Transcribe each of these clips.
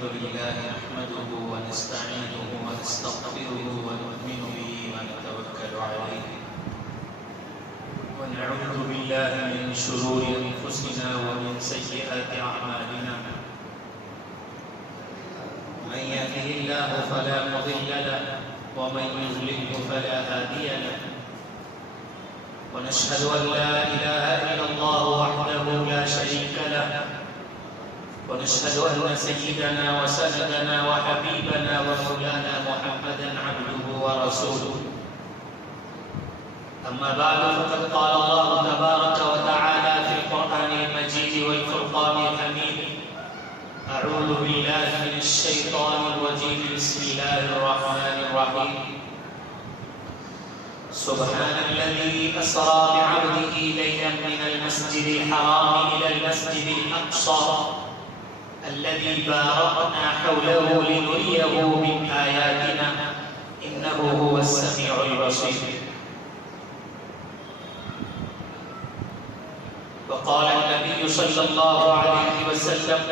الحمد لله نحمده ونستعينه ونستغفره ونؤمن به ونتوكل عليه ونعوذ بالله من شرور أنفسنا ومن سيئات أعمالنا من يهده الله فلا مضل له ومن يضلله فلا هادي له ونشهد أن لا إله إلا الله وحده لا شريك له ونشهد أن سيدنا وسندنا وحبيبنا ومولانا محمدا عبده ورسوله أما بعد فقد قال الله تبارك وتعالى في القرآن المجيد والفرقان الحميد أعوذ بالله من الشيطان الرجيم بسم الله الرحمن الرحيم سبحان الذي أسرى بعبده ليلا من المسجد الحرام إلى المسجد الأقصى الذي باركنا حوله لنريه من آياتنا إنه هو السميع البصير وقال النبي صلى الله عليه وسلم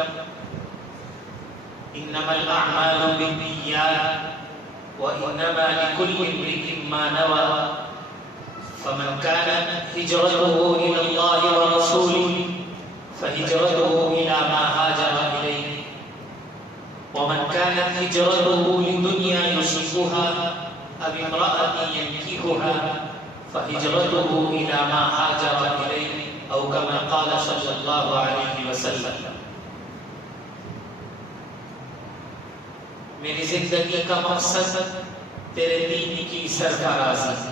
إنما الأعمال بالنيات وإنما لكل امرئ ما نوى فمن كانت هجرته إلى الله ورسوله فهجرته إلى ما هاجر إليه ومن كانت هجرته لدنيا يصيبها أو امرأة ينكحها فهجرته إلى ما هاجر إليه أو كما قال صلى الله عليه وسلم. میری زندگی کا مقصد تیرے دین کی سرفرازی،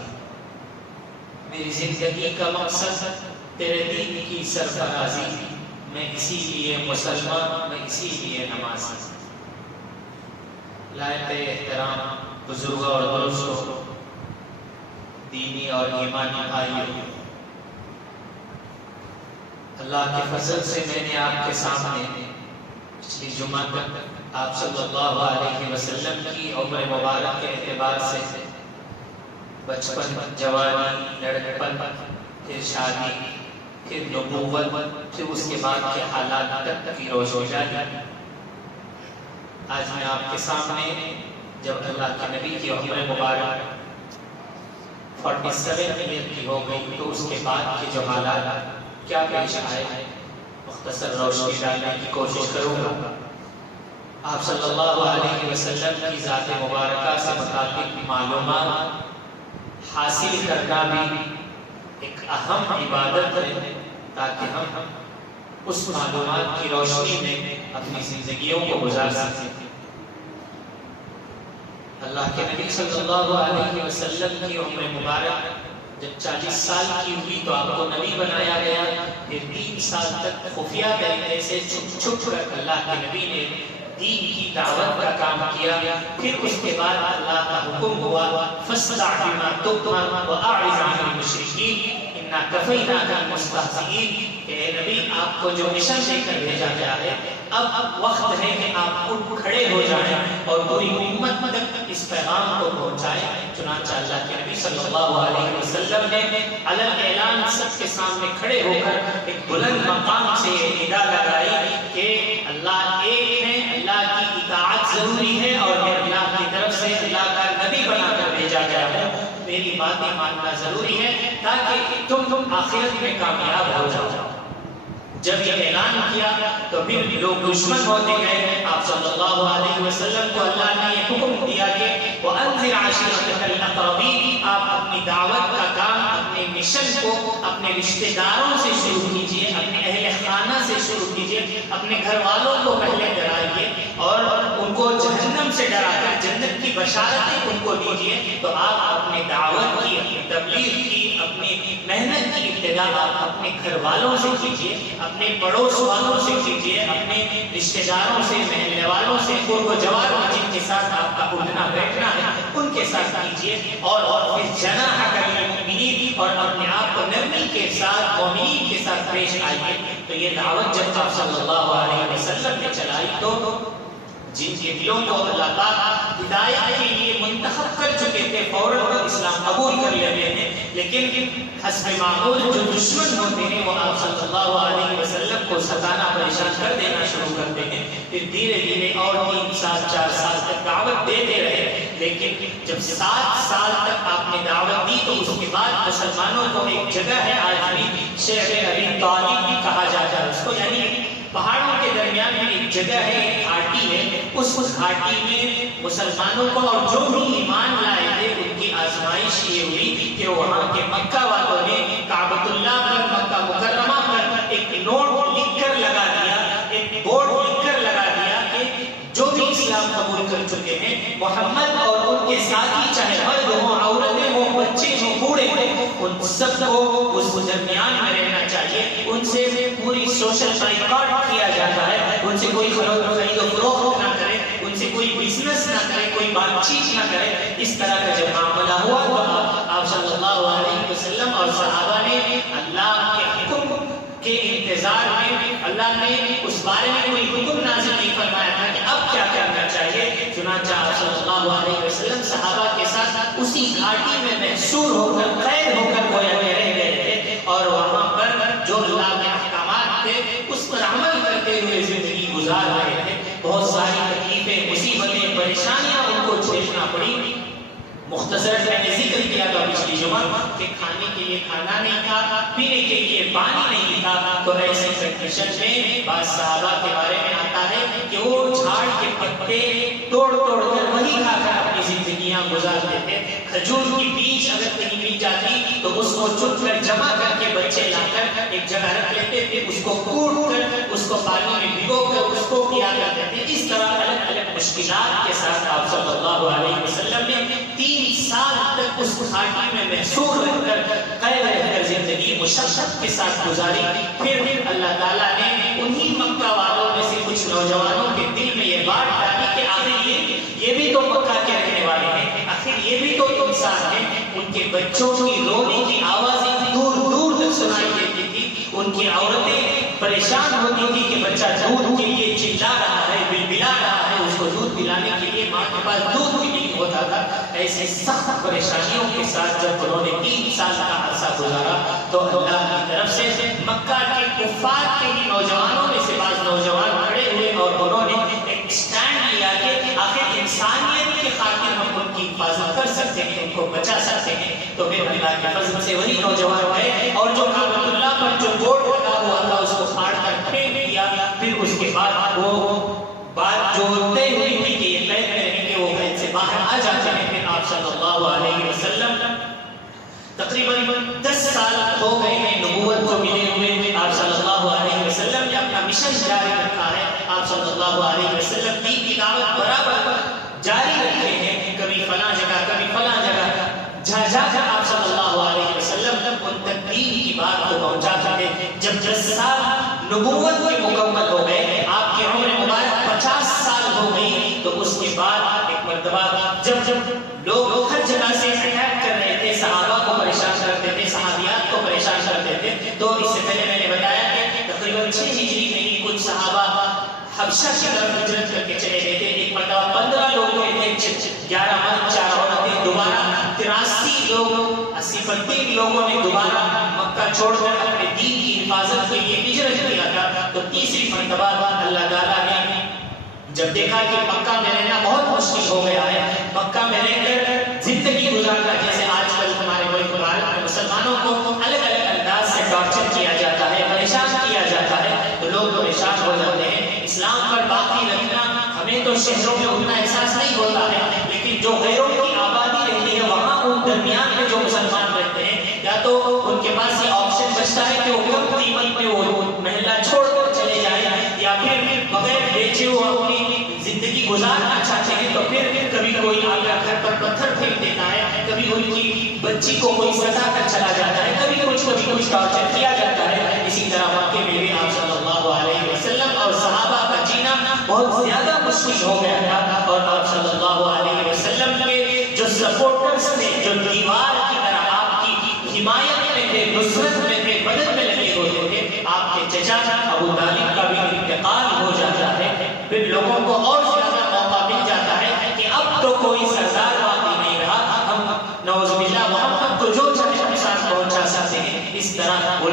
میری زندگی کا مقصد تیرے دین کی سرفرازی، میں اسی لیے مسلمان، میں اسی لیے نمازی. لائق احترام بزرگوں اور دوستوں، دینی اور ایمانی بھائیوں، اللہ کے فضل سے میں نے آپ کے سامنے پچھلی جمعہ تک آپ صلی اللہ علیہ وسلم کی عمر مبارک کے اعتبار سے بچپن، جوانی، لڑکپن، پھر شادی، پھر نبوت، پھر اس کے بعد کے حالات تک کی روشنی. آج میں آپ کے سامنے جب اللہ کے نبی کی عمر مبارک 47 ایئر کی ہو گئی تو اس کے بعد کے جو حالات کیا پیش آئے مختصر روشنی ڈالنے کی کوشش کروں گا. آپ صلی اللہ علیہ وسلم کی ذات مبارکہ سے متعلق معلومات حاصل کرنا بھی ایک اہم عبادت ہے تاکہ ہم اس معلومات کی روشنی میں اپنی زندگیوں کو گزار سکیں. اللہ کے نبی صلی اللہ علیہ وسلم کی عمر مبارک جب 40 سال کی ہوئی تو آپ کو نبی بنایا گیا. پھر 3 سال تک خفیہ طریقے سے چھپ کر اللہ کے نبی نے دین کی دعوت کا کام کیا. پھر اس کے بعد اللہ کا حکم ہوا فَاسْتَعْ بِمَا تُؤْمَرُ وَأَعْرِضْ عَنِ الْمُشْرِكِينَ إِنَّا كَفَيْنَاكَ الْمُسْتَهْزِئِينَ. کہ اے نبی آپ کو جو مشن دے کر بھیجا گیا ہے اب وقت ہے کہ آپ اٹھ کھڑے ہو جائیں اور پوری امت تک اس پیغام کو پہنچائیں. چنانچہ اللہ کے نبی صلی اللہ علیہ وسلم نے علن اعلان سب کے سامنے کھڑے ہو کر ایک بلند مقام سے ندا لگائی کہ اللہ ایک ہے، اللہ کی اطاعت ضروری ہے اور میں اللہ کی طرف سے اللہ کا نبی بنا کر بھیجا گیا ہوں. میری باتیں ماننا ضروری ہے تاکہ تم آخرت میں کامیاب ہو جاؤ. جب یہ اعلان کیا تو پھر لوگ دشمن ہوتے گئے. آپ صلی اللہ علیہ وسلم کو اللہ نے یہ حکم دیا کہ وَأَنذِرْ عَشِيرَتَكَ الْأَقْرَبِينَ. آپ اپنی دعوت کا کام، اپنے مشن کو اپنے رشتہ داروں سے شروع کیجئے، اپنے اہل خانہ سے شروع کیجئے، اپنے گھر والوں کو پہلے ڈرائیے اور ان کو جہنم سے ڈرا کر جنت کی بشارتیں ان کو دیجئے. تو آپ اپنے دعوت کی، اپنی تبلیغ کی، اپنی محنت کی ابتدا آپ اپنے گھر والوں سے کیجئے، اپنے پڑوس والوں سے کیجئے، اپنے رشتہ داروں سے، محلے والوں سے، قرب و جوار جن کے ساتھ آپ کا اٹھنا بیٹھنا ہے ان کے ساتھ کیجئے. اور پھر جناحک للمؤمنین، اور اپنے آپ کو نرمی کے ساتھ مومنین کے ساتھ پیش آئیے. تو یہ دعوت جب آپ صلی اللہ علیہ وسلم نے چلائی تو جن کے دلوں کو اللہ پاک ہدایت کے لیے منتخب کر چکے تھے فوراً اسلام قبول کر لیتے ہیں، لیکن حسب معمول جو دشمن ہوتے ہیں وہ آپ صلی اللہ علیہ وسلم کو ستانا پریشان کر دینا شروع کرتے ہیں. پھر دھیرے دھیرے اور 3 سال 4 سال تک دعوت دیتے رہے. لیکن جب 7 سال تک آپ نے دعوت دی تو اس کے بعد مسلمانوں کو ایک جگہ ہے آج بھی شہر ابی طالب بھی کہا جاتا ہے اس کو، یعنی پہاڑوں کے درمیان میں ایک جگہ ہے، ایک گھاٹی ہے. اس گھاٹی میں مسلمانوں کو اور جو بھی ایمان لائے تھے ان کی آزمائش یہ ہوئی کہ وہاں کے مکہ والوں نے کعبۃ اللہ پر، مکہ مکرمہ پر ایک نوٹ لکھ کر لگا دیا، ایک بورڈ لکھ کر لگا دیا کہ جو بھی اسلام قبول کر چکے ہیں محمد اور ان کے ساتھی، چاہے مرد ہوں، عورتیں ہوں، بچے ہوں، بوڑھے ہوں، ان سب کو اس درمیان میں رہنا چاہیے. ان سے پوری سوشل بائیکاٹ کیا جاتا ہے، ان سے کوئی خرید و فروخت نہ کرے، ان سے کوئی بزنس نہ کرے، کوئی بات چیت نہ کرے. اس طرح کا جب معاملہ ہوا تو آپ صلی اللہ علیہ وسلم اور صحابہ نے اللہ کے حکم کے انتظار میں، اللہ نے اس بارے میں کوئی حکم نازل نہیں فرمایا تھا کہ اب کیا کرنا چاہیے. چنانچہ آپ صلی اللہ علیہ وسلم صحابہ کے ساتھ اسی گھاٹی میں محصور ہو کر، قید ہو کر گویا کہ رہ گئے تھے، اور وہاں پر جو اللہ کے احکامات تھے اس پر عمل کرتے ہوئے زندگی گزار رہے تھے. بہت ساری تکلیفیں، مصیبتیں، پریشانیاں ان کو جھیلنا پڑی. مختصر میں نے ذکر کیا تھا پچھلی جمعہ کہ کھانے کے لیے کھانا نہیں تھا، پینے کے لیے پانی نہیں تھا. تو ایسے کنڈیشن میں بعض صحابہ کے بارے میں آتا ہے کہ وہ جھاڑ کے پتے توڑ توڑ کر وہی کھا کر اپنی زندگیاں گزارتے تھے. کھجور کی بیج اگر کہیں مل جاتی تو اس کو چن کر جمع کر کے بچے لا کر ایک جگہ رکھ لیتے تھے، اس کو کوٹ کر اس کو پانی میں بھگو کر اس کو پیا کرتے تھے. اس طرح الگ الگ مشکلات کے ساتھ آپ صلی اللہ علیہ وسلم نے 3 سال تک اس گھاٹی میں محصور رہ کر، قید رہ کر زندگی مشقت کے ساتھ گزاری. پھر اللہ تعالیٰ نے انہی مکہ والوں میں سے کچھ نوجوانوں کے دل میں یہ بات ڈالی کہ آخر یہ بھی تو مکہ کے رہنے والے ہیں، آخر یہ بھی تو انسان ہیں. ان کے بچوں کی رونے کی آوازیں دور دور تک سنائی دیتی تھی. ان کی عورتیں پریشان ہوتی تھی کہ بچہ دودھ کے لیے چلا رہا ہے، بلبلا رہا ہے، اس کو دودھ پلانے کے لیے ماں کے پاس دودھ بھی نہیں ہوتا تھا. ایسے سخت پریشانیوں کے ساتھ جب انہوں نے 3 سال کا عرصہ گزارا تو اللہ کی طرف سے مکہ کے کفار کے ہی نوجوانوں میں سے بعض نوجوان کھڑے ہوئے اور انہوں نے ایک اسٹینڈ لیا کہ آخر انسانیت کی خاطر ہم ان کی حفاظت کر سکتے ہیں، ان کو بچا سکتے ہیں. تو پھر اللہ کے فضل سے وہی نوجوان گئے اور جو کعبۃ اللہ پر جو بورڈ لگا ہوا تھا اس کو پھاڑ کر پھینک دیا. پھر اس کے بعد وہ بات جو طے ہوئی تھی کہ یہ قید میں رہیں گے وہ قید سے باہر آ جاتے ہیں. پھر آپ صلی اللہ علیہ وسلم تقریباً 10 سال ہو گئے ہیں نبوت کو ملے ہوئے. آپ صلی اللہ علیہ وسلم نے اپنا مشن جاری رکھا ہے. آپ صلی اللہ علیہ وسلم دین کی دعوت برابر جاری رکھے ہیں، کبھی فلاں جگہ کبھی فلاں جگہ جا جا کر آپ صلی اللہ علیہ وسلم ان تک دین کی بات کو پہنچاتے تھے. جب 10 سال نبوت کے مکمل ہو گئے، آپ کی عمر مبارک 50 سال ہو گئی، تو اس کے بعد ایک مرتبہ جب لوگ ہر جگہ سے اٹیک کر رہے تھے، صحابہ کو پریشان کرتے تھے، صحابیات کو پریشان کرتے تھے. تو اس سے پہلے میں نے بتایا کہ تقریباً 6 ہجری میں ہی کچھ صحابہ حبشہ کی طرف ہجرت کر کے چلے گئے تھے. ایک مرتبہ 15 لوگ ہوئے تھے، 11 مرد 4 عورتیں. دوبارہ 83 لوگ 80 لوگوں نے دوبارہ مکہ چھوڑ کر اپنے دین کی حفاظت کے لیے ہجرت کیا تھا. تو تیسری مرتبہ اللہ تعالیٰ نے جب دیکھا کہ مکہ میں رہنا بہت مشکل ہو گیا ہے، مکہ میں رہ کر زندگی گزارنا، جیسے آج کل ہمارے ملک بھارت میں مسلمانوں کو الگ الگ انداز سے ٹارچر کیا جاتا ہے، پریشان کیا جاتا ہے، تو لوگ پریشان ہو جاتے ہیں. اسلام پر باقی رکھنا، ہمیں تو شہروں میں اتنا احساس نہیں ہوتا ہے، لیکن جو غیروں کی آبادی رہتی ہے وہاں ان درمیان میں جو مسلمان رہتے ہیں، یا تو ان کے پاس یہ آپشن بچتا ہے کہ وہ کم قیمت میں وہ محلہ چھوڑ کر چلے جائیں، یا پھر بغیر بیچے ہوئے اپنی زندگی گزارنا چاہتے ہیں. تو پھر کبھی کوئی آ کر گھر پر پتھر پھینک دیتا ہے، کبھی ان کی بچی کو کوئی ستا کر چلا جاتا ہے، کبھی کچھ ٹارچر کیا جاتا ہے. اسی طرح مکے میں بھی آپ صلی اللہ علیہ وسلم اور صحابہ کا جینا بہت زیادہ مشکل ہو گیا تھا. اور آپ صلی اللہ علیہ وسلم کے جو سپورٹرز تھے، جو دیوار کی طرح آپ کی حمایت میں تھے، نصرت میں تھے، مدد میں لگے ہوتے تھے، آپ کے چچا ابو طالب کا بھی انتقال ہو جاتا ہے. پھر لوگوں کو اور زیادہ موقع مل جاتا ہے کہ اب تو کوئی سردار باقی نہیں رہا، ہم نعوذ باللہ محمد کو جو چاہے نقصان پہنچا سکتے ہیں. اس طرح وہ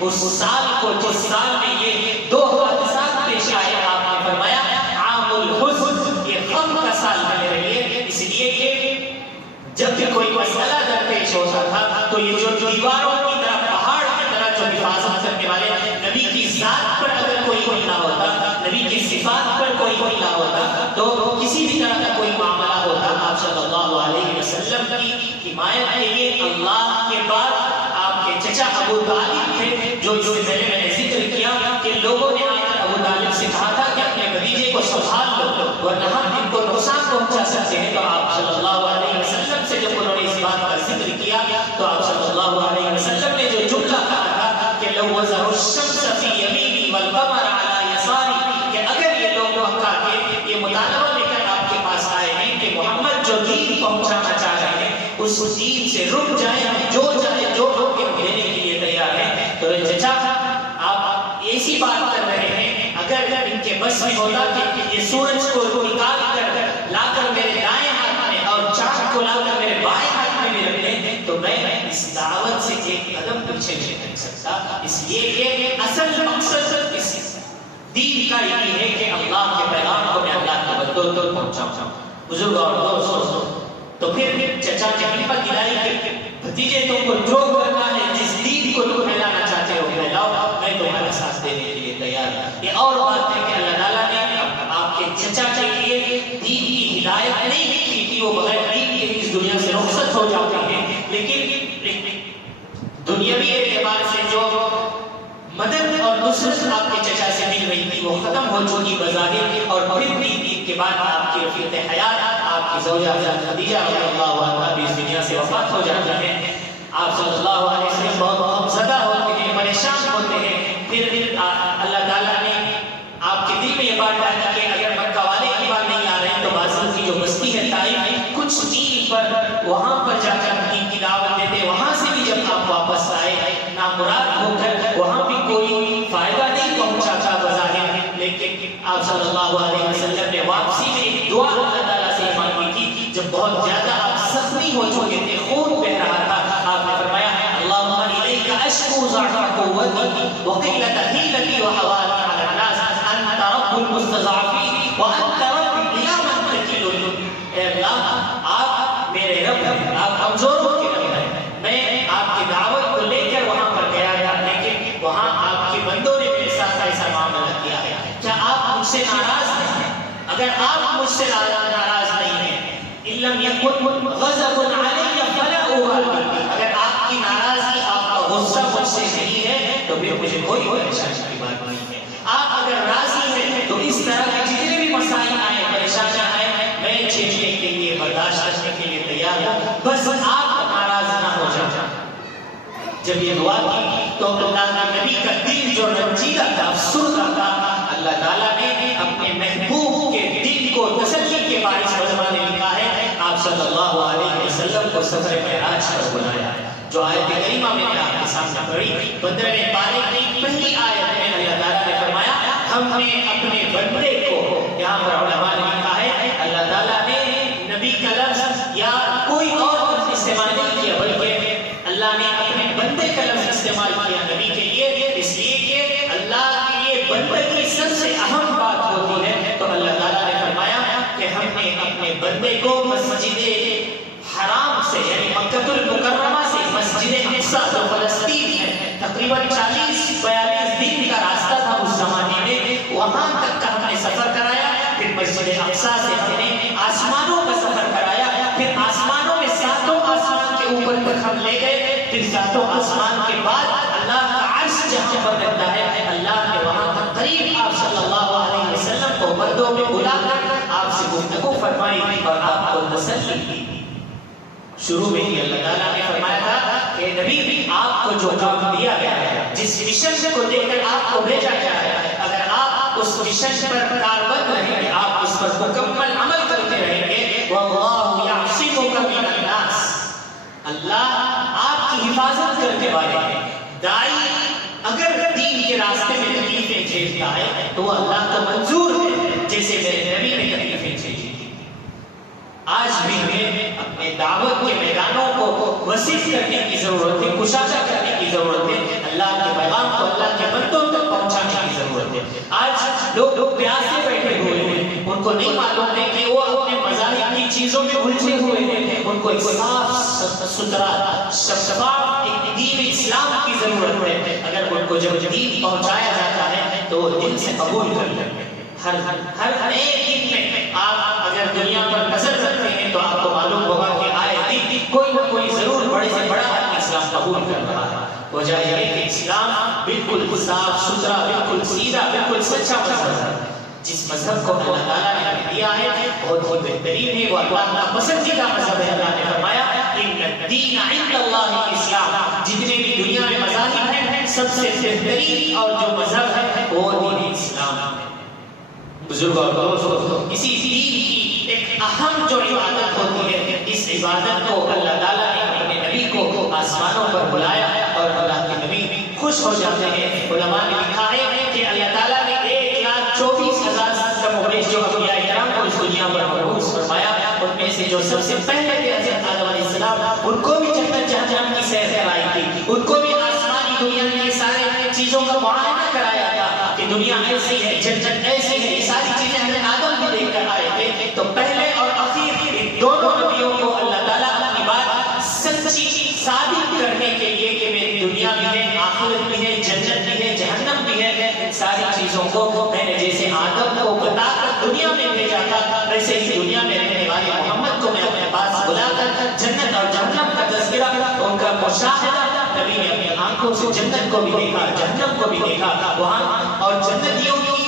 اس سال کو جس سال میں یہ دو حادثات پیش آئے، آپ نے فرمایا عام الحزن، یہ غم کا سال بنے رہیے، اس لیے کہ جب بھی کوئی مسئلہ درپیش ہوتا تھا تو یہ جو دیواروں کی طرح پہاڑ کی طرح جو حفاظت کرنے والے نبی کی ذات پر اگر کوئی حملہ ہوتا، نبی کی صفات پر کوئی حملہ ہوتا، تو کسی بھی طرح کا کوئی معاملہ ہوتا، آپ صلی اللہ علیہ وسلم کی حمایت کے لیے اللہ کے بعد آپ کے چچا ابو طالب تھے، جو اس سے پہلے میں نے ذکر کیا کہ لوگوں نے آ کر ابو طالب سے کہا تھا کہ اپنے بھتیجے کو سنبھال لو ورنہ ہم ان کو نقصان پہنچا سکتے ہیں، تو آپ صلی اللہ علیہ وسلم سے جب انہوں نے اس بات کا ذکر کیا تو آپ صلی اللہ علیہ وسلم نے جو جملہ کہا تھا کہ لو وزر الشمس فی یمینی والقمر علی یساری، کہ اگر یہ لوگ مکہ کے یہ مطالبہ لے کر آپ کے پاس آئے ہیں کہ محمد جو دین پہنچانا چاہ رہے ہیں اس دین سے رک جائیں، جو چاہے جو حکم دینے کے لیے تیار ہیں، تو چچا آپ ایسی بات کر رہے ہیں اگر ان کے بس میں ہوتا کہ یہ سورج کو نکال کر لا کر میرے دائیں ہاتھ میں اور چاند کو لا کر میرے بائیں ہاتھ میں بھی رکھ لیں تو میں اس دعوت سے ایک قدم پیچھے نہیں ہٹ سکتا، اس لیے کہ اصل مقصد اس دین کا یہ ہے کہ اللہ کے پیغام کو میں اللہ کے بندوں تک پہنچاؤں۔ بزرگ اور دوستوں، تو پھر چچا نے ہمت دلائی کہ بھتیجے تم کو جو کرنا ہے، جس دین کو تم پھیلانا چاہتے ہو پھیلاؤ، میں تمہارا ساتھ دینے کے لیے تیار ہوں۔ یہ اور بات ہے کہ اللہ تعالیٰ نے آپ کے چچا کے لیے دین کی ہدایت نہیں کی کہ وہ بغیر دین کے اس دنیا سے رخصت ہو جاتے ہیں، لیکن دنیاوی اعتبار سے جو مدد اور نصرت آپ کے چچا سے مل رہی تھی وہ ختم ہو چکی بظاہر، اور پھر بھی دین کے بعد آپ کی رفیق حیات آپ کی زوجہ خدیجہ رضی اللہ عنہا بھی اس دنیا سے وفات ہو جاتی ہیں۔ آپ صلی اللہ علیہ وسلم بہت غمزدہ ہوتے ہیں، پریشان ہوتے ہیں، پھر اللہ تعالیٰ نے آپ کے دل میں یہ بات ڈالی کہ اگر مکہ والے کی بات نہیں آ رہے ہیں تو بازل کی جو بستی ہے طائف، کچھ دین پر وہاں پر جا کر دین کی دعوت دیتے، وہاں سے بھی جب آپ واپس آئے نامراد ہو کر وہاں بھی کوئی فائدہ نہیں پہنچا تھا بظاہر، لیکن آپ صلی اللہ علیہ وسلم نے واپسی میں ایک دعا اللہ تعالیٰ سے مانگی تھی جب بہت زیادہ آپ زخمی ہو چکے تھے، خون بہ رہا تھا، آپ نے فرمایا اللہم الیک اشکو ضعف قوتی وقلت حیلتی وحوالت علی الناس انت رب المستضعفین وانت رب لا من تکل، اے اللہ آپ میرے رب ہیں، آپ کمزوروں کے رب ہیں، میں آپ کی دعوت کو لے کر وہاں پر گیا تھا لیکن وہاں آپ کے بندوں نے میرے ساتھ ایسا معاملہ کیا ہے، کیا آپ مجھ سے ناراض ہیں؟ اگر آپ مجھ سے ناراض نہیں ہیں، ان لم یکن غضب علی فلا ابالی، اگر آپ کی ناراضگی آپ کا غصہ مجھ سے نہیں ہے تو پھر مجھے کوئی پریشانی کی بات نہیں ہے، آپ اگر راضی ہیں تو اس طرح کے جتنے بھی مسائل آئے پریشانیاں آئے میں جھیلنے کے لیے برداشت کرنے کے لیے تیار ہوں، بس آپ ناراض نہ ہو جائیں۔ جب یہ دعا کی تو اللہ کے نبی کا دل جو رنجیدہ تھا، افسردہ تھا، اللہ تعالیٰ نے اپنے محبوب کے دل کو تسلی کے باعث فرمانے لکھا ہے، آپ صلی اللہ علیہ وسلم کو سفر معراج پر بلایا، جو آیت کریمہ میں نے آپ کے سامنے پڑھی 15ویں پارے کی پہلی آیت میں اللہ تعالیٰ نے فرمایا ہم نے اپنے بندے کو، یہاں پر علماء نے لکھا ہے اللہ تعالیٰ نے نبی کا لفظ یا کوئی اور لفظ استعمال نہیں کیا بلکہ اللہ نے اپنے بندے کا لفظ استعمال کیا نبی کے لیے، اس لیے کہ اللہ کے لیے بندے کی سب سے اہم بات ہوتی ہے، تو اللہ تعالیٰ نے فرمایا کہ ہم نے اپنے بندے کو مسجد حرام سے یعنی مکہ المکرمہ سے مسجد اقصی جو فلسطین ہے تقریباً 40-42 دن کا راستہ تھا اس زمانے میں، وہاں تک کا ہم نے سفر کرایا، پھر مسجد اقصی سے ہم نے آسمانوں کا سفر کرایا، پھر آسمانوں میں 7 آسمان کے اوپر تک ہم لے گئے، پھر 7 آسمان کے بعد اللہ کا عرش جہاں پر رہتا ہے اللہ نے وہاں تک قریب آپ صلی اللہ علیہ وسلم کو بندوں میں بلا کر آپ سے گفتگو فرمائی اور آپ کو تسلی دی۔ شروع میں ہی اللہ تعالیٰ نے فرمایا تھا کہ نبی آپ کو جو کام دیا گیا ہے، جس مشن کو دے کر آپ کو بھیجا گیا ہے، اگر آپ اس مشن پر کاربند رہیں گے، آپ اس پر مکمل عمل کرتے رہیں گے، واللہ یعصمک من الناس، اللہ آپ کی حفاظت کرنے والے ہیں۔ داعی اگر دین کے راستے میں تکلیفیں جھیلتا ہے تو وہ اللہ کا منظور ہے، جیسے میرے نبی نے تکلیفیں جھیلی۔ آج بھی ہمیں اپنے دعوت کے میدانوں کو وسیع کرنے کی ضرورت ہے، کشادہ کرنے کی ضرورت ہے، اللہ کے پیغام ضرورت ہے، اگر ان کو جب دین پہنچایا جاتا ہے تو وہ دل سے قبول کر لیں۔ ہر ایک دن میں آپ اگر دنیا پر نظر رکھتے ہیں تو آپ کو معلوم ہوگا کہ آئے دن کوئی نہ کوئی ضرور بڑے سے بڑا اسلام قبول کر رہا ہے۔ وجہ یہ ہے کہ اسلام بالکل صاف ستھرا، بالکل سیدھا، بالکل سچا مذہب ہے۔ جس مذہب کو اللہ تعالیٰ نے ہمیں دیا ہے بہت ہی بہترین ہے، وہ اللہ کا پسندیدہ مذہب ہے۔ اللہ نے فرمایا ان الدین عند اللہ الاسلام، جتنے بھی دنیا میں مذاہب ہیں سب سے بہترین اور جو مذہب ہے وہ دین اسلام ہے۔ بزرگوں اور دوستوں، اسی دین کی ایک اہم جو عبادت ہوتی ہے، اس عبادت کو اللہ تعالیٰ نے اپنے نبی کو آسمانوں پر بلایا اور اللہ کے نبی خوش ہو جاتے ہیں۔ علماء نے لکھا ہے کہ اللہ تعالیٰ نے 1,24,000 سے کم ہوئے جو انبیاء کرام کو اس دنیا پر مبعوث فرمایا، ان میں سے جو سب سے پہلے تھے حضرت آدم علیہ السلام، ان کو بھی جنت جہنم کی سیر کرائی تھی، ان کو بھی آسمانی دنیا کی سارے چیزوں کا معائنہ کرایا تھا کہ دنیا ایسی ہے، جنت ایسی ہے، یہ ساری چیزیں حضرت آدم بھی دیکھ کر آئے تھے۔ تو پہلے اور اخیر دونوں نبیوں کو اللہ تعالیٰ کی بات سچی ثابت کرنے کے لیے کہ میری دنیا بھی ہے، آخرت بھی ہے، جنت بھی ہے، جہنم بھی ہے، ان ساری چیزوں کو میں نے جیسے آدم کو بتا کر دنیا میں بھیجا تھا، ویسے ہی دنیا میں رہنے والے محمد کو میں اپنے پاس بلا کر جنت اور جہنم کا تذکرہ، ان کا مشاہدہ، نبی نے اپنی آنکھوں سے جنت کو بھی دیکھا، جہنم کو بھی دیکھا وہاں، اور جنتیوں کی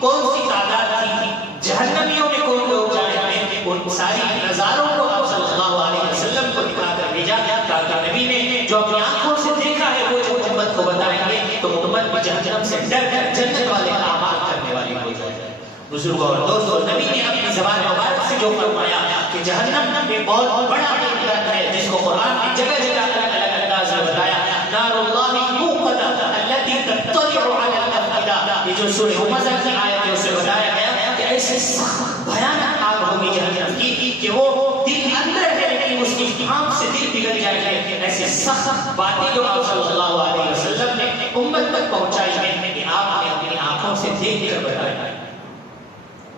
کون سی تعداد تھی، جہنمیوں میں کون لوگ جائے ہیں، ان ساری نظاروں کو آپ صلی اللہ علیہ وسلم کو دکھا کر بھیجا تاکہ نبی نے جو اپنی آنکھوں سے دیکھا ہے وہ جو امت کو بتائیں گے تو امت بھی جہنم سے ڈر کر جنت والے اعمال کرنے والی ہو جائے۔ بزرگوں اور دوستوں، نبی نے اپنی زبان مبارک سے جو فرمایا کہ جہنم میں بہت بڑا عبادت ہے، جس کو قرآن کی جگہ جگہ الگ الگ انداز میں بتایا، نار اللہ الموقدہ التي تطلع على الافئدہ، یہ جو سورہ ہمزہ کی آیت ہے اس سے بتایا گیا کہ ایسے سخت بھیانک آگ ہوگی جہنم کی کہ وہ دل اندر ہے لیکن اس کی بھانپ سے دل پگھل جائے گا۔ ایسے سخت باتیں جو آپ صلی اللہ علیہ وسلم نے امت تک پہنچائی ہیں کہ آپ نے اپنی آنکھوں سے دیکھ کر بتایا۔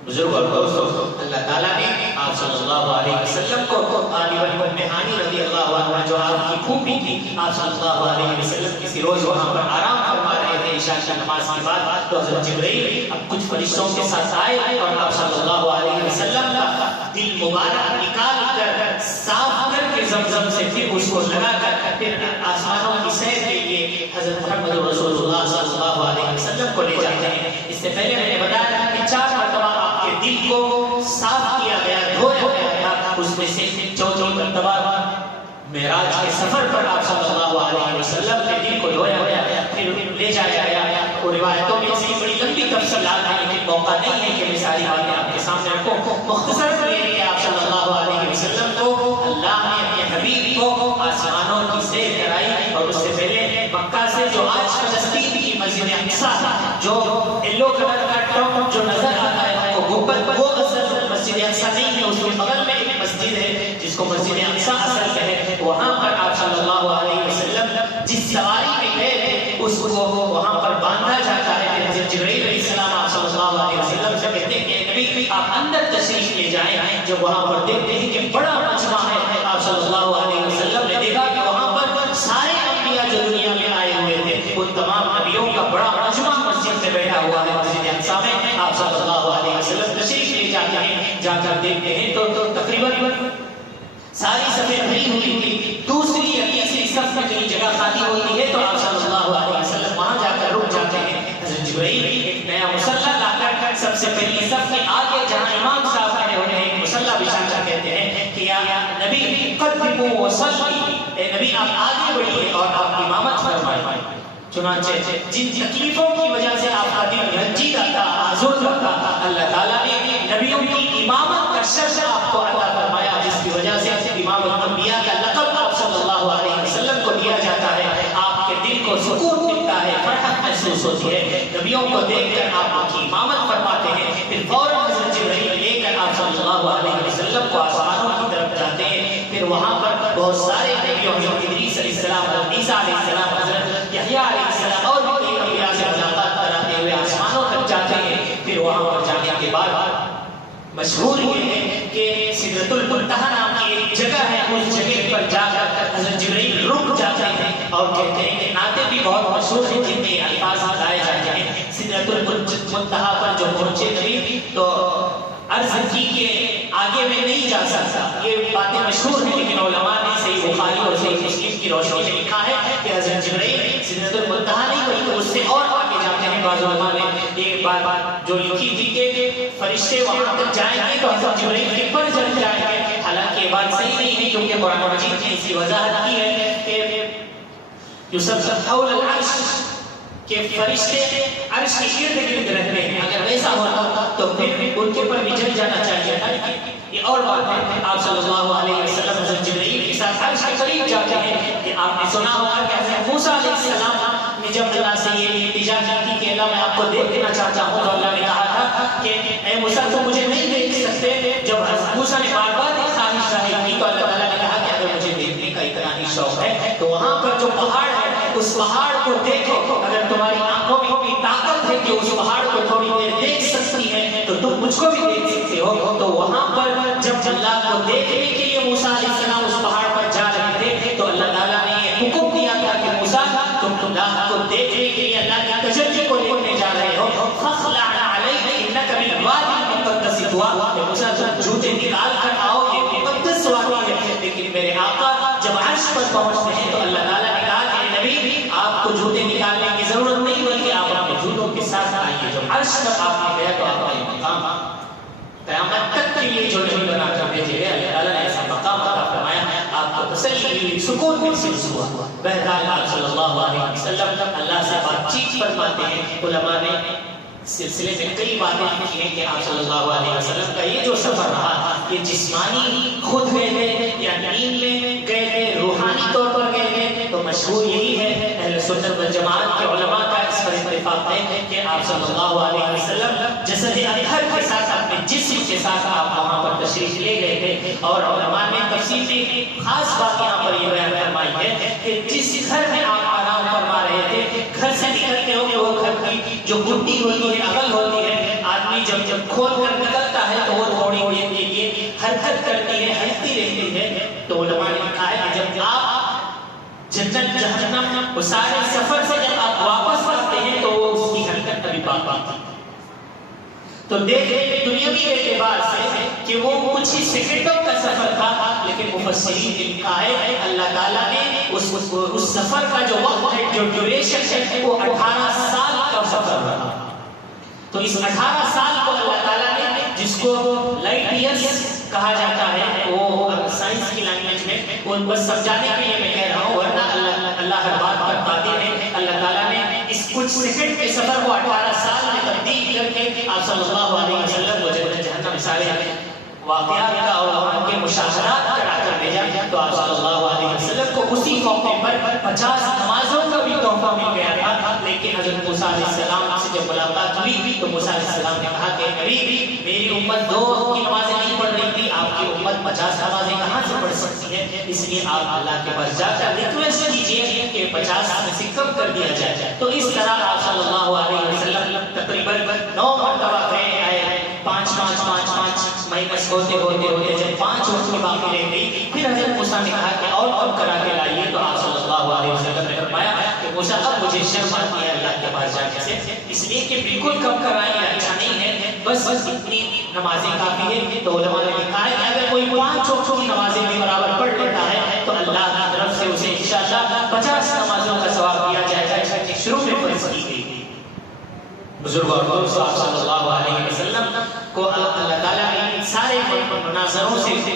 بزرگ اور دوستوں، اللہ تعالیٰ نے آپ صلی اللہ علیہ وسلم کو غالباً ام ہانی رضی اللہ عنہا جو آپ کی پھوپھی تھی، آپ صلی اللہ علیہ وسلم کسی روز وہاں پر آرام فرما رہے تھے عشاء کی نماز کے بعد، تو حضرت جبرائیل اب کچھ فرشتوں کے ساتھ آئے اور آپ صلی اللہ علیہ وسلم کا دل مبارک نکال کر صاف کر کے زمزم سے پھر اس کو لگا کر پھر آسمانوں کی سیر کے لیے حضرت محمد رسول اللہ صلی اللہ علیہ وسلم کو لے جاتے ہیں۔ اس سے پہلے میں نے بتایا کہ 4 مرتبہ آپ کے دل کو صاف کیا گیا، دھویا گیا تھا، اس میں سے 4 مرتبہ معراج کے سفر پر آپ صلی اللہ علیہ وسلم کے دل کو دھویا گیا، پھر لے جایا گیا۔ اور روایتوں میں اس کی بڑی لمبی تفصیلات ہیں لیکن موقع نہیں ہے کہ میں ساری باتیں آپ کے سامنے رکھوں۔ مختصر یہ ہے کہ آپ صلی اللہ علیہ وسلم کو اللہ نے اپنے حبیب کو آسمانوں کی سیر کرائی، اور اس سے پہلے مکہ سے جو آج فلسطین کی مسجد اقصیٰ جو یلو کلر کا ٹاپ جو نظر آتا ہے آپ کو گنبد، وہ اصل مسجد اقصیٰ نہیں ہے، اس کے بغل میں ایک مسجد ہے جس کو مسجد اقصیٰ اصل ہے، وہاں پر آپ صلی اللہ علیہ وسلم جس سواری میں گئے تھے اس کو وہاں پر باندھا جاتا ہے۔ کہ حضرت جبرائیل علیہ السلام آپ صلی اللہ علیہ وسلم سے کہتے ہیں کہ نبی آپ اندر تشریف لے جائیں، جب وہاں پر دیکھتے ہیں کہ بڑا مجمع ہے، آپ صلی اللہ علیہ وسلم نے دیکھا کہ وہاں پر سارے انبیاء جو دنیا میں آئے ہوئے تھے ان تمام نبیوں کا بڑا مجمع مسجد میں بیٹھا ہوا ہے، مسجد اقصیٰ میں۔ آپ صلی اللہ علیہ وسلم تشریف لے جاتے ہیں، جا کر دیکھتے ہیں تو تقریباً ساری صفیں بھری ہوئی تھی، دوسری یا تیسری صف میں کہیں جگہ خالی ہوتی ہے تو آپ صلی اللہ علیہ وسلم وہاں جا کر رک جاتے ہیں۔ حضرت جبرائیل ایک نیا مصلی لا کر سب سے پہلی صف کے آگے جہاں امام صاحب کھڑے ہوتے ہیں ایک مصلی بچھا کر کہتے ہیں کہ یا نبی قدموا وصلی، اے نبی آپ آگے بڑھیے اور آپ امامت فرمائیں۔ چنانچہ جن تکلیفوں کی وجہ سے آپ کا دل رنجیدہ تھا، آزردہ تھا، اللہ تعالیٰ نے نبیوں کی امامت کا شرف آپ کو عطا فرمایا، جس کی وجہ سے امام الانبیاء کا لقب آپ صلی اللہ علیہ وسلم کو دیا جاتا ہے۔ آپ کے دل کو سکون ملتا ہے، فرحت محسوس ہوتی ہے، نبیوں کو دیکھ کر آپ کی امامت فرماتے ہیں، پھر فوراً حضرت جبرائیل لے کر آپ صلی اللہ علیہ وسلم کو آسمانوں کی طرف جاتے ہیں۔ پھر وہاں پر بہت سارے نبیوں حضرت ادریس علیہ السلام، حضرت عیسیٰ علیہ السلام، حضرت یحییٰ علیہ السلام اور بھی کئی انبیاء سے ملاقات کراتے ہوئے آسمانوں تک جاتے ہیں۔ پھر وہاں پر جانے کے بعد مشہور یہ ہے کہ سدرۃ المنتہا نام کی ایک جگہ ہے، اس جگہ پر جا کر حضرت جبرائیل رک جاتے ہیں اور کہتے ہیں کہ آتے بھی مشہور ہیں جن میں الفاظ بتائے جاتے ہیں. سدرۃ المنتہا پر جو پہنچے نبی تو عرض کی کہ آگے میں نہیں جا سکتا. یہ باتیں مشہور ہیں لیکن علماء نے صحیح بخاری اور صحیح مسلم کی روشنی میں لکھا ہے کہ حضرت جبرائیل سدرۃ المنتہا نہیں بلکہ اس سے اور آگے جاتے ہیں. بعض علماء نے ایک بات جو لکھی تھی کہ فرشتے وہاں تک جائیں گے تو حضرت جبرائیل کے پر چڑھ جائیں گے. حالانکہ یہ بات صحیح نہیں ہے کیونکہ قرآن مجید نے اس کی وضاحت کی ہے کہ یسبح حول العرش کہ فرشتے عرش کے ارد گرد رہتے ہیں. اگر ویسا ہوتا تو پھر ان کے پر بھی چڑھ جانا چاہیے تھا. یہ اور بات ہے آپ صلی اللہ علیہ وسلم حضرت جبرائیل کے ساتھ عرش کے قریب جاتے ہیں کہ آپ نے سنا ہوگا کہ حضرت موسیٰ علیہ السلام نے جب اللہ سے یہ التجا کی کہ اللہ میں آپ کو دیکھنا چاہتا ہوں تو اللہ نے کہا تھا کہ اے موسیٰ تم مجھے نہیں دیکھ سکتے. جب حضرت موسیٰ نے بار بار ایک خواہش ظاہر کی تو اللہ تعالیٰ نے کہا کہ اگر مجھے دیکھنے کا اتنا ہی شوق ہے تو وہاں پر جو پہاڑ ہے اس پہاڑ کو دیکھو. اگر تمہاری آنکھوں میں اتنی طاقت ہے کہ اس پہاڑ کو تھوڑی دیر دیکھ سکتی ہے تو تم مجھ کو بھی دیکھ سکتے ہو. تو وہاں پر جب اللہ کو دیکھنے کے لیے موسیٰ علیہ السلام اس پہاڑ پر جا رہے تھے تو اللہ تعالیٰ نے یہ حکم دیا تھا کہ موسیٰ تم اللہ کو دیکھنے کے لیے اللہ کی تجلی کو دیکھنے جا رہے ہو. فاخلع علیک انک بالوادی المقدس طویٰ کہ موسیٰ تم جوتے نکال کر آؤ یہ مقدس وادی ہے. لیکن میرے آقا جب عرش پر پہنچتے ہیں تو اللہ تعالیٰ نے کہا کہ نبی آپ کو جوتے نکالنے کی ضرورت نہیں بلکہ آپ اپنے جوتوں کے ساتھ آئیے. جب عرش پر آپ نے گیا تو آپ کا یہ مقام قیامت تک کے لیے جو نہیں بنا کر بھیجے گئے. اللہ تعالیٰ نے ایسا مقام عطا فرمایا آپ کو تسلی ملی سکون محسوس ہوا. بہرحال آپ صلی اللہ علیہ وسلم اللہ سے بات چیت فرماتے ہیں. علماء نے سلسلے میں کئی باتیں لکھی ہیں کہ آپ صلی اللہ علیہ وسلم کا یہ جو سفر رہا یہ جسمانی خود گئے تھے یا نیند میں گئے تھے روحانی طور پر گئے تھے. تو مشہور یہی ہے اہل سنت والجماعت کے علماء کا اس پر اتفاق ہے کہ آپ صلی اللہ علیہ وسلم جسد اطہر کے ساتھ اپنے جسم کے ساتھ آپ وہاں پر تشریف لے گئے تھے. اور علماء نے تفصیل میں خاص بات یہاں پر یہ بیان فرمائی ہے کہ جس گھر میں آپ آرام فرما رہے تھے گھر سے نکلتے ہو کہ وہ گھر کی جو گڈی ہوتی ہے عقل ہوتی ہے آدمی جب کھول کر نکلتا ہے تو وہ تھوڑی دیر کے لیے حرکت کرتی ہے ہلتی رہتی ہے. تو علماء نے کہا ہے کہ جب آپ جنت جہنم وہ سارے سفر سے جب آپ واپس آتے ہیں تو وہ اس کی حرکت کبھی پاتی. تو دیکھیں دنیاوی اعتبار سے کہ وہ کچھ ہی سیکنڈوں کا سفر تھا لیکن مفسرین نے لکھا ہے اللہ تعالیٰ نے اس سفر کا جو وقت ہے جو ڈیوریشن ہے وہ 18 سال کا سفر رہا. تو اس 18 سال کو اللہ تعالیٰ نے جس کو لائٹ ایئرز کہا جاتا ہے وہ سائنس کی لینگویج میں ان کو سمجھانے کے لیے میں کہہ رہا ہوں ورنہ اللہ ہر بات پر قادر ہے. اللہ تعالیٰ نے اس کچھ سیکنڈ کے سفر کو 18 سال میں تبدیل کر کے آپ صلی اللہ علیہ وسلم کو جنت جہنم سارے واقعات کا اور ان کے مشاہدات کرا کر بھیجا. تو آپ صلی اللہ علیہ وسلم کو اسی موقع پر 50 نمازوں کا بھی تحفہ مل گیا تھا. لیکن حضرت موسیٰ علیہ السلام سے جب ملاقات ہوئی تو موسیٰ علیہ السلام نے کہا کہ نبی میری امت 2 وقت کی نمازیں نہیں پڑھ رہی تھی آپ کی امت 50 نمازیں کہاں سے پڑھ سکتی ہے. اس لیے آپ اللہ کے پاس جا کر ریکویسٹ کیجیے کہ 50 میں سے کم کر دیا جائے. تو اس طرح آپ صلی اللہ علیہ وسلم تقریباً 9 مرتبہ گئے آئے 5 مائنس ہوتے جب 5 وقت کی باقی رہ گئی پھر حضرت موسیٰ نے کہا کہ اور کم کرا کے لائیے. تو آپ صلی اللہ علیہ وسلم نے فرمایا کہ موسیٰ اب مجھے شرم آتی ہے اللہ کے پاس جانے سے اس لیے کہ بالکل کم کرائیں اچھا نہیں ہے بس اتنی نمازیں کافی ہے. تو علماء نے کہا ہے کہ اگر کوئی 5 وقت کی نمازیں بھی برابر پڑھ لیتا ہے تو اللہ کی طرف سے اسے انشاءاللہ 50 نمازوں کا ثواب دیا جائے گا. شروع میں فرض کی گئی بزرگ اور صلی اللہ علیہ وسلم کو اللہ تعالیٰ نے سارے مناظروں سے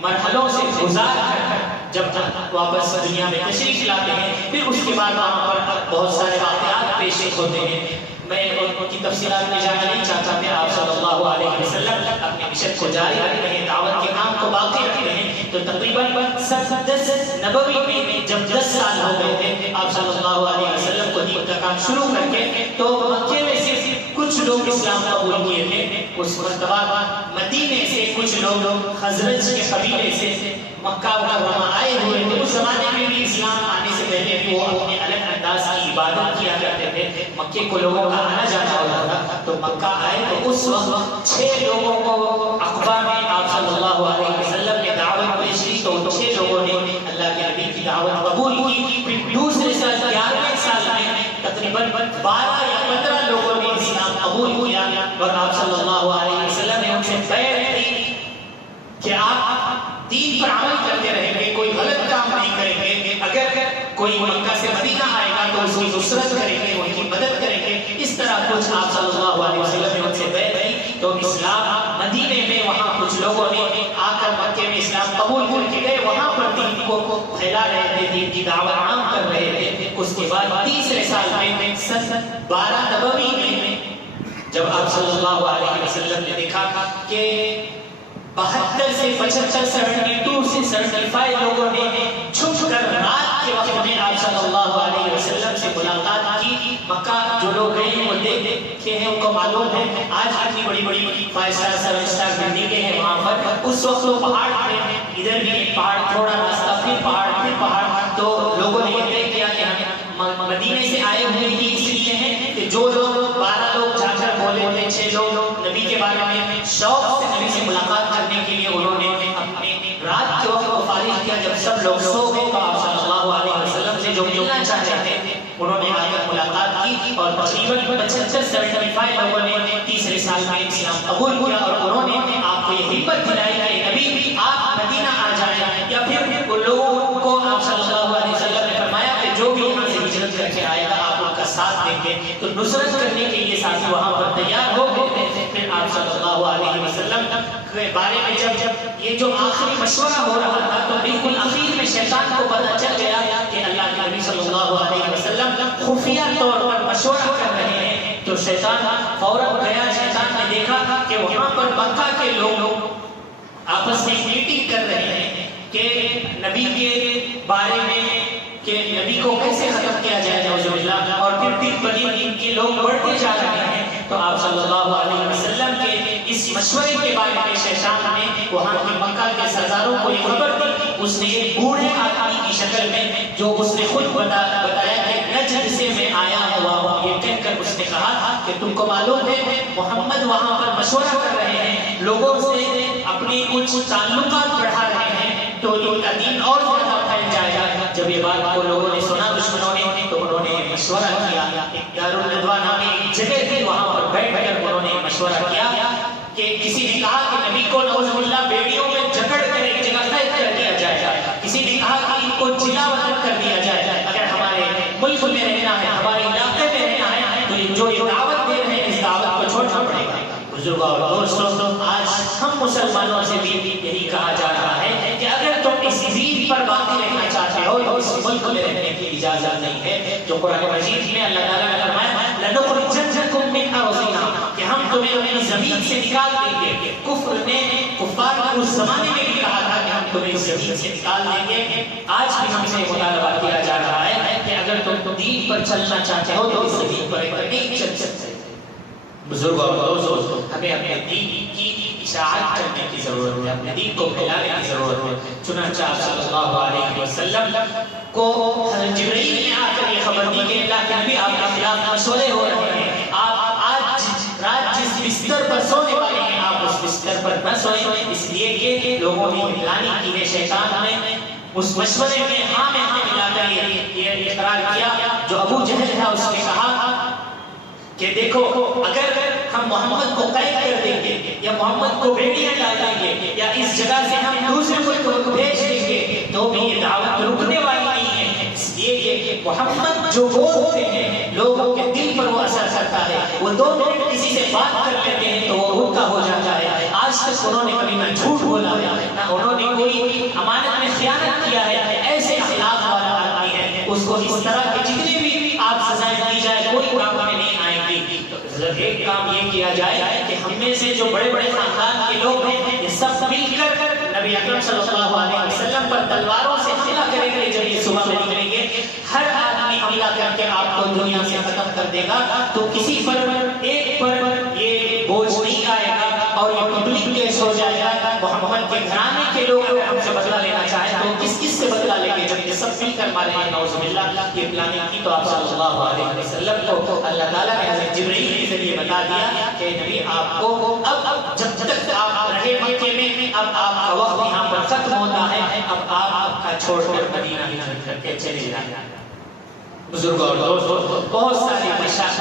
مرحلوں سے گزار کر جب واپس دنیا میں تشریف لاتے ہیں پھر اس کے بعد وہاں پر بہت سارے واقعات پیش ہوتے ہیں. میں ان کی تفصیلات میں جانا نہیں چاہتا کہ آپ صلی اللہ علیہ وسلم اپنے مشن کو جاری رکھتے ہیں دعوت کے کام کو باقی رکھتے ہیں. تو تقریباً 10 نبوی میں جب 10 سال ہو گئے تھے آپ صلی اللہ علیہ وسلم کو دین کا کام شروع کر کے تو مکے میں سے کچھ لوگ اسلام قبول کیے تھے. اس مرتبہ مدینے سے کچھ لوگ خزرج کے قبیلے سے مکہ مکرمہ آئے ہوئے تھے. اس زمانے میں بھی اسلام آنے سے پہلے وہ اپنے الگ انداز کی عبادت کیا کرتے تھے. مکے کو لوگوں کا آنا جانا ہوتا تھا. تو مکہ آئے تو اس وقت 6 لوگوں کو عقبہ میں آپ صلی اللہ علیہ وسلم نے دعوت پیش کی تو 6 لوگوں نے اللہ کے نبی کی دعوت قبول کی. پھر دوسرے سال 11ویں سال میں تقریباً 12 یا 15 لوگوں نے اسلام قبول کیا اور آپ صلی اللہ علیہ وسلم نے ان سے بیعت کی کہ آپ دین پر عمل کرتے رہیں گے، کوئی غلط کام نہیں کریں گے، اگر کوئی مکہ سے مدینہ آئے گا تو اس کی نصرت کریں گے، ان کی مدد کریں گے۔ اس طرح کچھ آپ صلی اللہ علیہ وسلم نے ان سے بیعت کی تو اسلام مدینے میں وہاں کچھ لوگوں نے آ کر مکے میں اسلام قبول کر کے گئے، وہاں پر دین کو پھیلا رہے تھے، دین کی دعوت عام کر رہے تھے۔ اس کے بعد تیسرے سال میں سن 12 نبوی میں جب آپ صلی اللہ علیہ وسلم نے دیکھا کہ 72 سے 75 72 سے 75 لوگوں نے چھپ کر رات کے وقت میں آپ صلی اللہ علیہ وسلم سے ملاقات کی، مکہ جو لوگ گئے ہیں وہ دیکھے ہیں، ان کو معلوم ہے آج اتنی بڑی بڑی 5 اسٹار 7 اسٹار بلڈنگیں ہیں وہاں پر، اس وقت وہ پہاڑ تھے، ادھر بھی ایک پہاڑ، تھوڑا راستہ، پھر پہاڑ، تو لوگوں نے یہ طے کیا کہ ہم مدینے سے آئے ہوئے ہی اس لیے ہیں کہ جو لوگ 12 لوگ جا کر بولے تھے، 6 لوگ نبی کے بارے میں شوق سے نبی سے ملاقات کرنے کے لیے انہوں نے اپنے رات کے وقت کو فارغ کیا، جب سب لوگ سو گئے تو آپ صلی اللہ علیہ وسلم سے جو ملنا چاہتے تھے انہوں نے آ کر ملاقات کی اور تقریباً 75 75 لوگوں نے تیسرے سال میں اسلام قبول کیا اور انہوں نے آپ کو یہ ہمت دلائی کہ نبی آپ مدینہ آ جائیں، یا پھر ان لوگوں کو آپ صلی اللہ علیہ وسلم نے فرمایا کہ جو بھی یہاں سے ہجرت کر کے آئے گا آپ ان کا ساتھ دیں گے، تو نصرت کرنے کے لیے ساتھی وہاں پر تیار ہو گئے تھے۔ پھر آپ صلی اللہ علیہ وسلم کے بارے میں جب یہ جو آخری مشورہ ہو رہا تھا تو بالکل اخیر میں شیطان کو پتہ چل گیا کہ اللہ کے نبی صلی اللہ علیہ وسلم خفیہ طور پر مشورہ کر رہے ہیں، تو شیطان فوراً گیا، شیطان نے دیکھا کہ وہاں پر مکہ کے لوگ آپس میں میٹنگ کر رہے ہیں کہ نبی کے بارے میں کہ نبی کو کیسے ختم کیا جائے نعوذ باللہ، اور پھر دن بدن ان کے لوگ بڑھتے جا رہے ہیں۔ تو آپ صلی اللہ علیہ وسلم کے اس مشورے کے بارے میں شیطان نے وہاں کے مکہ کے سرداروں کو یہ خبر دی، اس نے ایک بوڑھے آدمی کی شکل میں جو اس نے خود بتایا کہ نجد سے میں آیا ہوا ہوں، یہ کہہ کر اس نے کہا کہ تم کو معلوم ہے محمد وہاں پر مشورہ کر رہے ہیں، لوگوں سے اپنی کچھ تعلقات بڑھا رہے ہیں تو ان کا دین اور زیادہ پھیل جائے گا۔ جب یہ بات کو لوگوں نے سنا دشمنوں نے تو انہوں نے مشورہ کیا، ایک دارالندوا نامی ایک جگہ تھی وہاں پر بیٹھ کر انہوں نے مشورہ کیا کہ کسی نے کہا کہ نبی کو نعوذ باللہ بیڑیوں میں جکڑ کر ایک جگہ قید کر دیا جائے، کسی نے کہا کہ ان کو جلا وطن کر دیا جائے، اگر ہمارے ملک میں رہنا ہے، ہمارے علاقے میں رہنا ہے تو جو یہ دعوت دے رہے ہیں اس دعوت کو چھوڑنا پڑے گا۔ بزرگوں اور دوستوں، آج ہم مسلمانوں سے بھی یہی کہا جا رہا ہے کہ اگر تم اس دین پر باقی رہنا چاہتے ہو تو اس ملک میں رہنے کی اجازت نہیں ہے۔ جو قرآن مجید میں اللہ تعالیٰ نے فرمایا لَنُخْرِجَنَّكُم مِّنْ أَرْضِنَا کہ ہم تمہیں اپنی زمین سے نکال دیں گے۔ کفار نے اس زمانے میں بھی کہا تھا کہ ہم تمہیں اس زمین سے نکال دیں گے۔ آج بھی ہم سے مطالبہ کیا جا رہا ہے کہ اگر تم دین پر چلنا چاہتے ہو تو اس دین پر نہیں چل سکتے۔ بزرگوں اور دوستوں، ہمیں اپنے دین کی اشاعت کرنے کی ضرورت ہے، اپنے دین کو پھیلانے کی ضرورت ہے۔ چنانچہ آپ صلی اللہ علیہ وسلم کو حضرت جبرائیل نے آ کر یہ خبر دی کہ اللہ کے نبی آپ کے خلاف مشورے ہو رہے ہیں، آپ آج رات جس بستر پر سونے والے ہیں آپ اس بستر پر نہ سوئیں، اس لیے کہ لوگوں نے پلانی کی ہے، شیطان نے اس مشورے میں ہاں ملا کر یہ اقرار کیا۔ جو ابو جہل تھا اس نے کہا کہ دیکھو اگر ہم محمد کو قید کر دیں گے یا محمد کو بیڑیاں ڈالیں گے یا اس جگہ سے ہم دوسرے ملک کو بھیج دیں گے تو بھی یہ دعوت رکنے والی نہیں ہے، اس لیے کہ محمد جو بولتے ہیں لوگوں کے دل پر وہ اثر کرتا ہے، وہ 2 منٹ کسی سے بات کر لیتے ہیں تو وہ ان کا ہو جاتا ہے۔ آج تک انہوں نے کبھی نہ جھوٹ بولا ہے نہ انہوں نے کوئی امانت میں خیانت کیا ہے، ایسے اخلاق والا آدمی ہے، اس کو اس طرح کے جتنے بھی آپ سزائیں دی جائے کوئی کام میں نہیں آئیں گی۔ تو ایک کام یہ کیا جائے کہ ہم میں سے جو بڑے بڑے خاندان کے لوگ ہیں یہ سب مل کر نبی اکرم صلی اللہ علیہ وسلم پر تلواروں سے حملہ کریں گے۔ جب یہ صبح میں نکلیں گے ہر آدمی حملہ کر کے آپ کو دنیا سے ختم کر دے گا، تو کسی پر ایک پر یہ بوجھ نہیں آئے گا اور یہ پبلک کیس ہو جائے گا۔ محمد کے گھرانے کے لوگ ہم سے بدلہ لینا چاہیں تو کس سے بدلہ لیں گے؟ جب یہ سب مل کر مارے ہیں نعوذ باللہ یہ پلاننگ کی تو آپ صلی اللہ علیہ وسلم کو اللہ تعالیٰ نے حضرت جبرائیل کے ذریعے بتا دیا کہ نبی آپ کو اب جب تک آپ رہے مکے میں اب آپ کا وقت یہاں پر ختم ہوتا ہے، اب آپ کا چھوڑ کر مدینہ ہجرت کر کے چلے جائیں۔ بزرگوں اور دوستوں، بہت ساری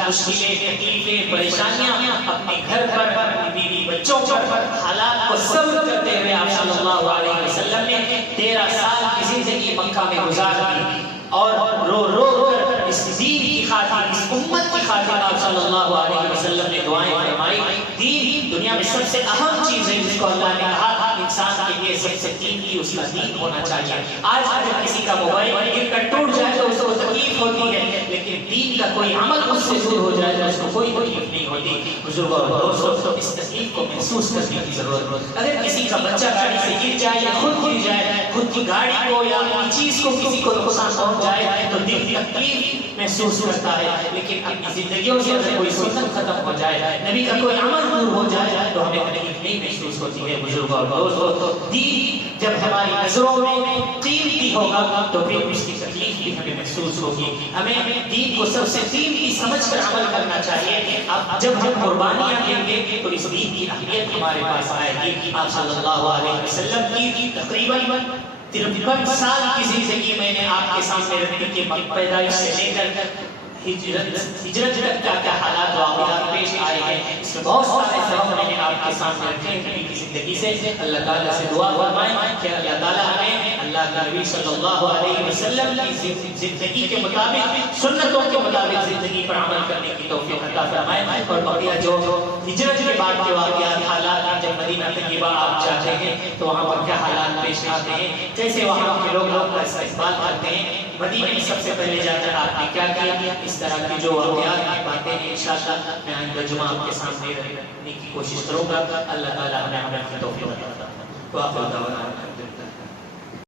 مشکلیں، تکلیفیں، پریشانیاں اپنے گھر پر، اپنی بیوی بچوں پر، حالات کو صبر کرتے ہوئے آپ صلی اللہ علیہ وسلم نے 13 سال کی زندگی مکہ میں گزار دی، اور رو رو کر اس دین کی خاطر، اس امت کی خاطر آپ صلی اللہ علیہ وسلم نے دعائیں فرمائی۔ دین دنیا میں سب سے اہم چیز ہے جس کو اللہ نے کہا انسان کے لیے سب سے قیمتی اس کا دین ہونا چاہیے۔ آج اگر کسی کا موبائل گر کر ٹوٹ جائے تو اس کو تکلیف ہوتی ہے، لیکن دین کا کوئی عمل اس سے دور ہو جائے تو اس کو کوئی تکلیف نہیں ہوتی۔ بزرگوں اور دوستوں، اس تکلیف کو محسوس کرنے کی ضرورت ہے۔ اگر کسی کا بچہ گاڑی سے گر جائے یا خود گر جائے، خود کی گاڑی کو یا اپنی چیز کو کسی کو نقصان پہنچ جائے تو دل تکلیف محسوس کرتا ہے، لیکن اپنی زندگیوں سے اگر کوئی سنت ختم ہو جائے، نبی کا کوئی عمل دور ہو جائے تو ہمیں تکلیف نہیں محسوس ہوتی ہے۔ بزرگوں اور دوستوں، دین جب ہماری نظروں میں قیمتی ہوگا تو پھر اس کی تکلیف بھی ہمیں محسوس ہوگی۔ ہمیں دین کو سب سے قیمتی سمجھ کر عمل کرنا چاہیے۔ اب جب ہم قربانیاں دیں گے تو اس دین کی اہمیت ہمارے پاس آئے گی۔ آپ صلی اللہ علیہ وسلم کی تقریباً 53 سال کی زندگی میں نے آپ کے سامنے رکھی کہ پیدائش سے لے کر ہجرت تک کیا حالات واقعات پیش آئے ہیں، اس میں بہت سارے سبب میں نے آپ کے سامنے رکھے ہیں نبی کی زندگی سے۔ اللہ تعالیٰ سے دعا فرمائیں کہ اللہ تعالیٰ ہمیں اللہ کے نبی صلی اللہ علیہ وسلم کی زندگی کے مطابق، سنتوں کے مطابق زندگی پر عمل کرنے کی توفیق عطا فرمائیں۔ اور بقیہ جو ہجرت کے بعد کے واقعات، حالات ہیں، جب مدینہ طیبہ آپ جاتے ہیں تو وہاں پر کیا حالات پیش آتے ہیں، کیسے وہاں کے لوگ کا استقبال کرتے ہیں، مدینہ میں سب سے پہلے جا کر آپ نے کیا کیا، اس طرح کی جو واقعات کی باتیں ہیں انشاءاللہ میں آئندہ جمعہ آپ کے سامنے رکھنے کی کوشش کروں گا۔ اللہ تعالیٰ ہمیں توفیق عطا فرمائے۔